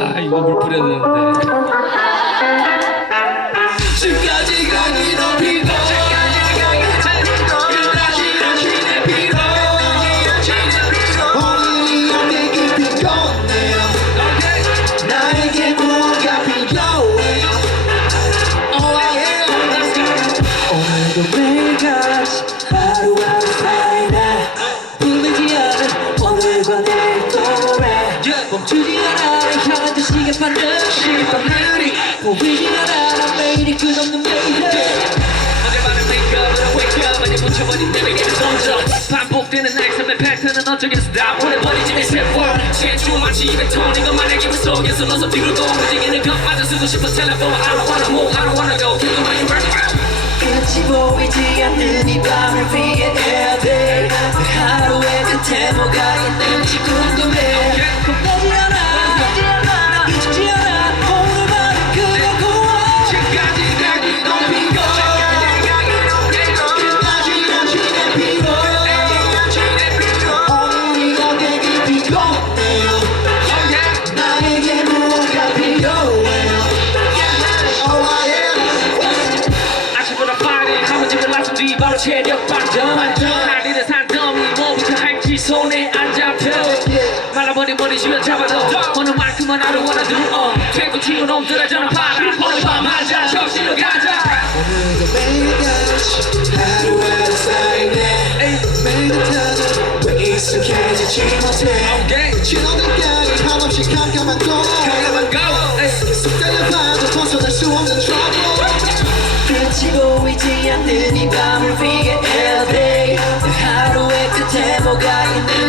아 이거 물 뿌려야 되는데. 지금까지 가기 높이고 하루하루 않은 오늘과 내일 동안에 멈추지 않아 듯 시간 반드시 밤늘이 보이지 않아 매일이 끝없는 매일 어제만은 메이크업으로 wake up 아니 묻혀버린 내 베개를 던져 반복되는 삶의 패턴은 어쩌겠어. 다 보내버리지 내 세월 제주 마치 입에 터는 것만의 기분 속에서 넣어서 뒤로도 움직이는 것마저 쓰고 싶어. Telephone I don't wanna move I don't wanna go. Kill my work 끝이 보이지 않는 이 밤을 위해 해야 돼. 하루의 끝에 뭐가 있는지 궁금해 뒤 바로 체력 반전 다리를 산더미 뭐부터 할지. 손에 안 잡혀. 말라버린 머리 쥐어 잡아도 어느 만큼은 하루 원하 do uh. 퇴고 치고 놈들아 저는 바라 오늘 밤. 하자 접시로 가자. 오늘도 매일 같이 하루하루 쌓이네. 매일 같아도 왜 익숙해지지 못해. 게 한없이 깜깜한 곳 Come go 계속 달려봐도 벗어날 수 없는 trouble 끝이 보 만든 이 밤을 위해 LA 그 하루의 끝에 뭐가 있는